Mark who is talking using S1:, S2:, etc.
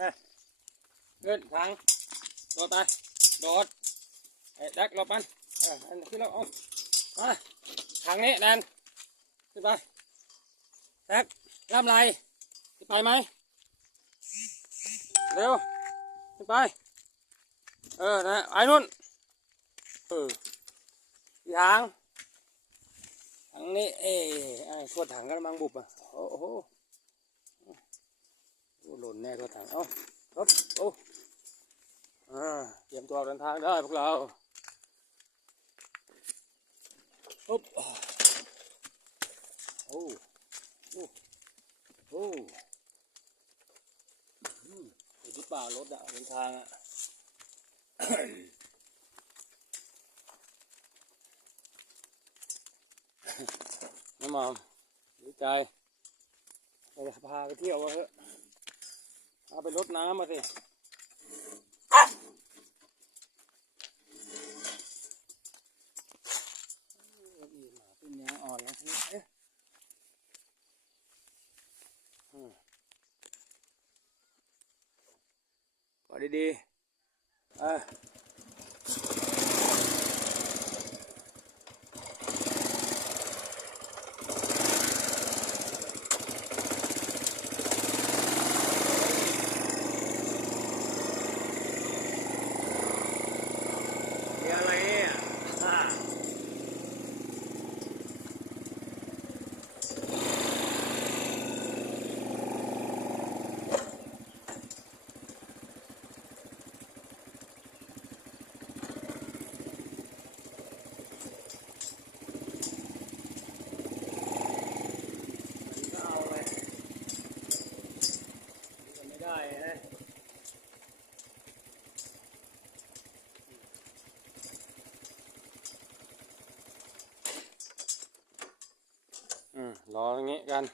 S1: ขึ้นทางโดดไปโดดไอ้ดักหลบมันเอออันขึ้นแล้วเอามาทางนี้แดนขึ้นไปแดักล่ำไรขึ้นไปไหมเร็วขึ้นไปเออนะไอ้นุ่นเออทางทางนี้เอ้ไอ้ทั่วถังกระมังบุบอะโอ้โหโอ้ หล่นแน่ทั่วถังเอ้ารถโอ้อ่าเตรียมตัวเดินทางได้พวกเราโอ้โอ้โอ้อืมเห็นหรือเปล่ารถอะเดินทางอะน้ำมันดีใจเราจะพาไปเที่ยววะเถอะ เอาไปรดน้ำมาสิอีหมาเป็นยางอ่อนแล้วทีนี้เอ๊ะอืมพอดีๆอะ มีอะไรเนี่ยอ่ามันก็เอาไงมันไม่ได้ฮะ อืมรออย่างนี้กัน